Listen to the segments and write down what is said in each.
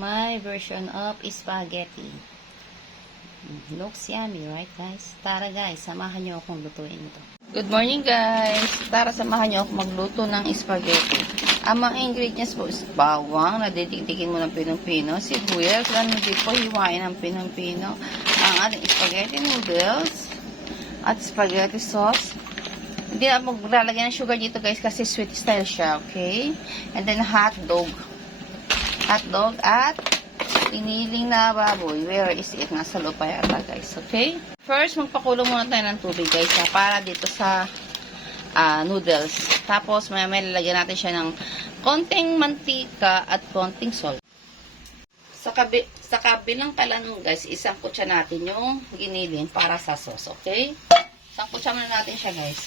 my version of spaghetti. Looks yummy, right guys? Tara guys, samahan nyo akong lutuin ito. Good morning guys! Tara, samahan nyo ako magluto ng spaghetti. Ang mga ingredients po is bawang, na didikdikin mo ng pinong-pino, sibuyas, ganun din po hiwain ng pinong-pino, ang ating spaghetti noodles, at spaghetti sauce. Hindi na maglalagay ng sugar dito guys kasi sweet style siya, okay? And then hot dog. Hot dog at piniling na baboy. Where is it? Nasa loob pa yata guys, okay? First, magpakulo muna tayo ng tubig guys para dito sa noodles. Tapos, may lalagyan natin siya ng konting mantika at konting salt. Sa kabilang kalan guys, isang kutsa natin yung giniling para sa sauce, okay? Isang kutsa muna natin siya guys.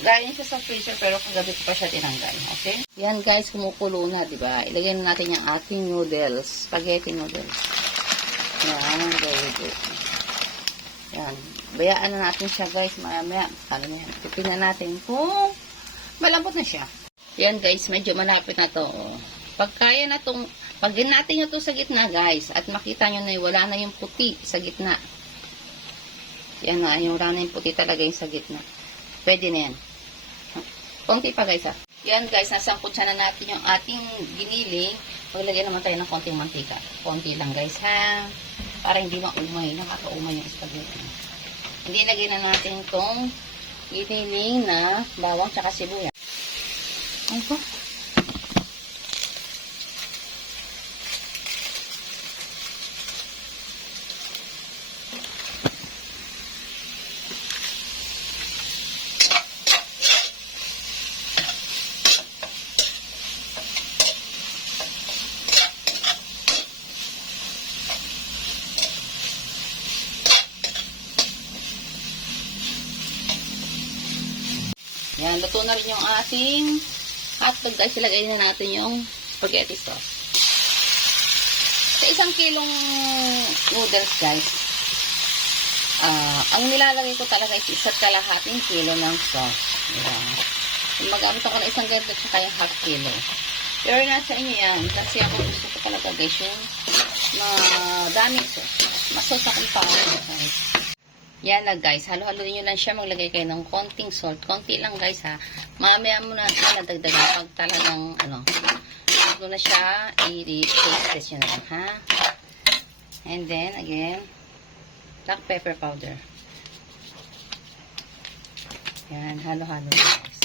Galing siya sa freezer pero kagabi ko pa siya tinanggal, okay? Yan guys, kumukulo na, di ba? Ilagay na natin yung ating noodles, spaghetti noodles. Yan, very good. Yan, bayaan na natin siya guys, maya-maya. Ano yan? Titingnan natin kung malambot na siya. Yan guys, medyo malapit na to. Pag kaya na tong, pag natin ito sa gitna guys, at makita nyo na wala na yung puti sa gitna. Yan nga, yung wala na yung puti talaga yung sa gitna. Pwede na yan. Konti pa guys ha. Yan guys, nasangkot na natin yung ating giniling. Paglagay naman tayo ng konting mantika. Konti lang guys ha. Para hindi maumay. Nakakaumay yung spaghetti. Hindi lagay na natin itong giniling na bawang tsaka sibuyas. Ay po. Yan, luto na rin yung ating hotdog guys. Ilagay na natin yung spaghetti sauce. Sa 1 kilong noodles guys, ang nilalagay ko talaga is 1.5 kilo ng sauce. Yan. Magamit ako ng 1 ganito tsaka yung half kilo. Pero nasa inyo yan. Kasi ako gusto ko talaga guys yung madaming sauce. Masauce akong pao guys. Yan na guys, halo-haloin nyo lang siya, maglagay kayo ng konting salt. Konti lang guys ha. Mamaya mo natin nadagdagan pag talagang gusto na siya, i-taste nyo na lang ha. And then again, black pepper powder. Yan, halo-halo guys.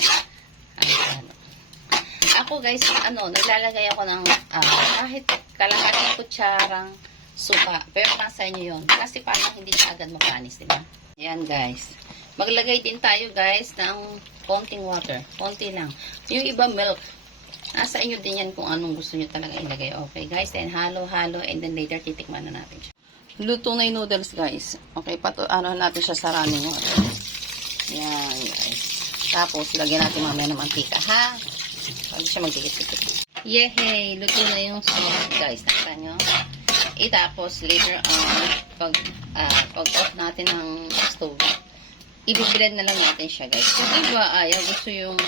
Halo-halo. Ako guys, naglalagay ako ng kahit kalahating kutsarang suka. Pero nasa inyo yun. Kasi parang hindi siya agad mapanis, diba? Ayan, guys. Maglagay din tayo, guys, ng konting water. Konti lang. Yung iba, milk. Nasa inyo din yan kung anong gusto nyo talaga ilagay. Okay, guys. Then, halo-halo. And then, later, titikman na natin siya. Luto na yung noodles, guys. Okay, natin siya sa running water. Ayan, guys. Tapos, lagyan natin mamaya ng mantika, ha? Pwede siya magdikit-dikit. Yehey! Luto na yung sauce, guys. Nakita nyo? Tapos later pag off natin ng stove, i-blend na lang natin siya guys. Kung iba ayaw gusto yung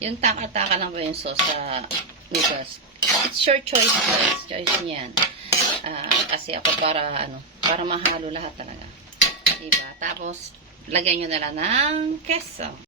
yung taka-taka lang ba yung sauce sa noodles. It's your choice guys. Choice niyan. Kasi ako para mahalo lahat talaga. Diba? Tapos lagyan nyo na lang ng queso.